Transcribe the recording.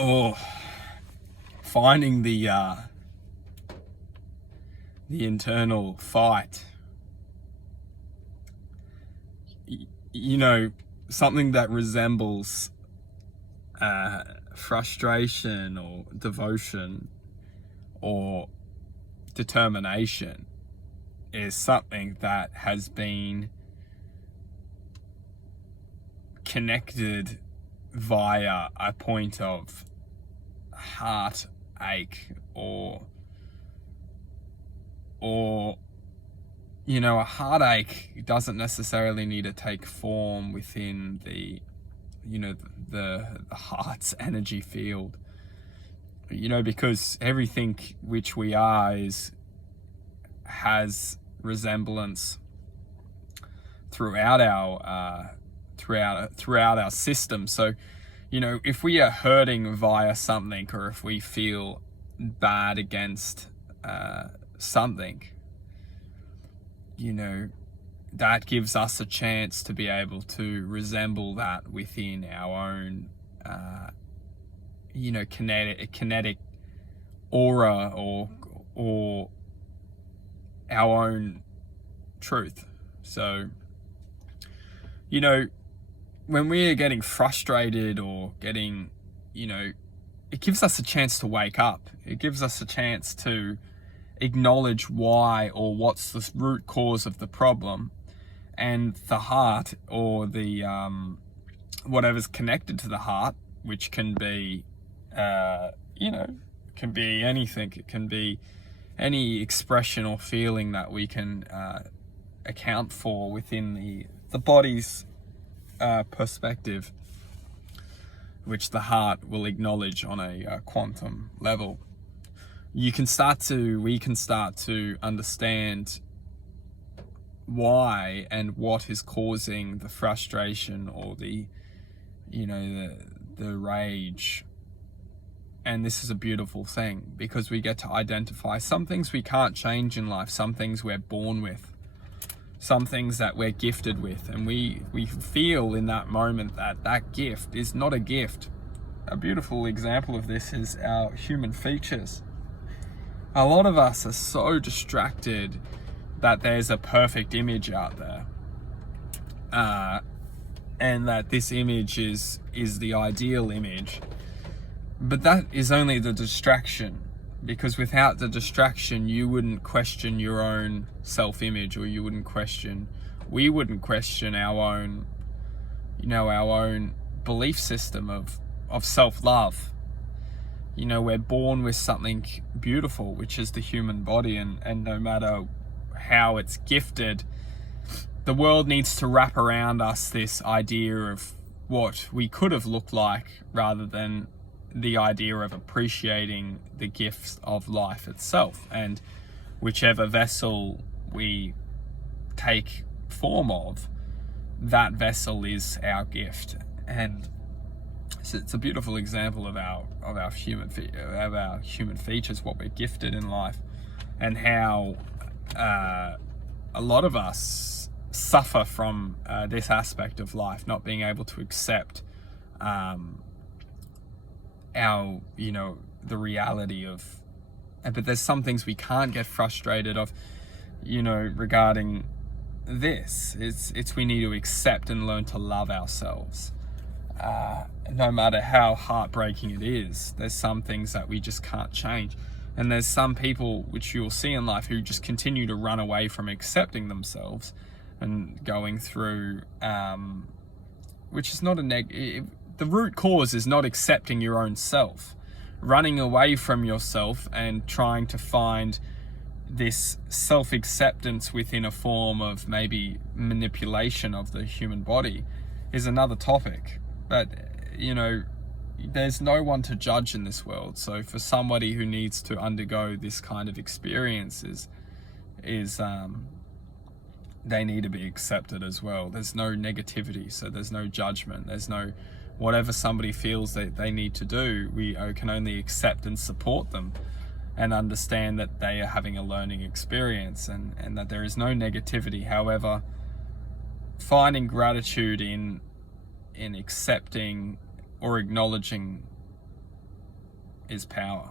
or finding the internal fight, something that resembles frustration or devotion or determination is something that has been connected via a point of heartache or a heartache doesn't necessarily need to take form within the heart's energy field, because everything which we are has resemblance throughout our system. So if we are hurting via something, or if we feel bad against something, that gives us a chance to be able to resemble that within our own kinetic aura or our own truth. So when we're getting frustrated or getting it gives us a chance to wake up. It gives us a chance to acknowledge why, or what's the root cause of the problem, and the heart, or the whatever's connected to the heart, which can be can be anything. It can be any expression or feeling that we can account for within the body's perspective, which the heart will acknowledge on a quantum level. We can start to understand why and what is causing the frustration or the rage. And this is a beautiful thing, because we get to identify some things we can't change in life, some things we're born with, some things that we're gifted with, and we feel in that moment that gift is not a gift. A beautiful example of this is our human features. A lot of us are so distracted that there's a perfect image out there, and that this image is the ideal image. But that is only the distraction, because without the distraction, you wouldn't question your own self-image, or we wouldn't question our own, our own belief system of self-love. We're born with something beautiful, which is the human body, and no matter how it's gifted, the world needs to wrap around us this idea of what we could have looked like, rather than the idea of appreciating the gifts of life itself. And whichever vessel we take form of, that vessel is our gift. And so it's a beautiful example of our human features, what we're gifted in life, and how a lot of us suffer from this aspect of life, not being able to accept the reality of. But there's some things we can't get frustrated of, regarding this. It's we need to accept and learn to love ourselves. No matter how heartbreaking it is, there's some things that we just can't change. And there's some people, which you'll see in life, who just continue to run away from accepting themselves and going through, which is not the root cause is not accepting your own self. Running away from yourself and trying to find this self-acceptance within a form of maybe manipulation of the human body is another topic. But, there's no one to judge in this world. So for somebody who needs to undergo this kind of experiences, they need to be accepted as well. There's no negativity, so there's no judgment. There's no, whatever somebody feels that they need to do, we can only accept and support them and understand that they are having a learning experience, and that there is no negativity. However, finding gratitude in accepting or acknowledging is power.